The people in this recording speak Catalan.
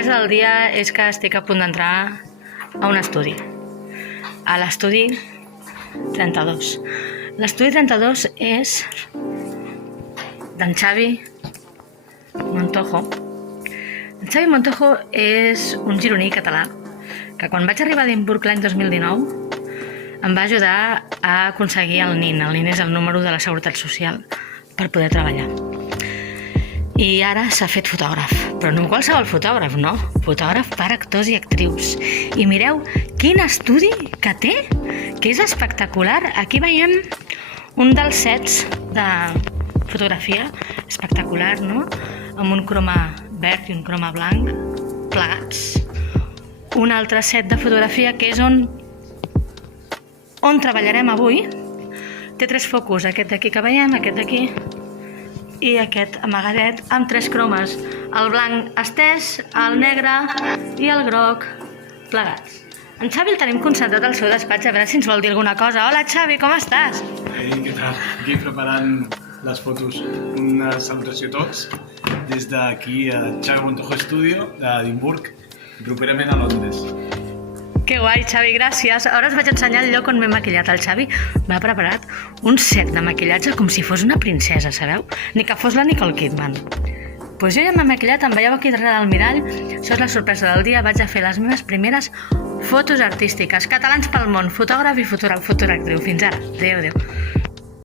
sorpresa del dia és que estic a punt d'entrar a un estudi, a l'estudi 32. L'estudi 32 és d'en Xavi Montojo. En Xavi Montojo és un gironí català que quan vaig arribar a Edimburg l'any 2019 em va ajudar a aconseguir el NIN. El NIN és el número de la Seguretat Social per poder treballar. I ara s'ha fet fotògraf, però no qualsevol fotògraf, no. Fotògraf per actors i actrius. I mireu quin estudi que té, que és espectacular. Aquí veiem un dels sets de fotografia espectacular, no? Amb un croma verd i un croma blanc plegats. Un altre set de fotografia que és on treballarem avui. Té 3 focus, aquest d'aquí que veiem, aquest d'aquí i aquest amagadet amb 3 cromes, el blanc estès, el negre i el groc plegats. En Xavi el tenim concentrat al seu despatx, a veure si ens vol dir alguna cosa. Hola Xavi, com estàs? Ei, què tal? Aquí preparant les fotos. Una salutació a tots des d'aquí a Xavi Montojo Studio d'Edimburg, properament a Londres. Que guai, Xavi, gràcies. Ara us vaig ensenyar el lloc on m'he maquillat. El Xavi m'ha preparat un set de maquillatge com si fos una princesa, sabeu? Ni que fos la Nicole Kidman. Doncs jo ja m'he maquillat, em veieu aquí darrere del mirall. Això és la sorpresa del dia. Vaig a fer les meves primeres fotos artístiques. Catalans pel món, fotògraf i futura actriu. Fins ara. Adéu, adéu.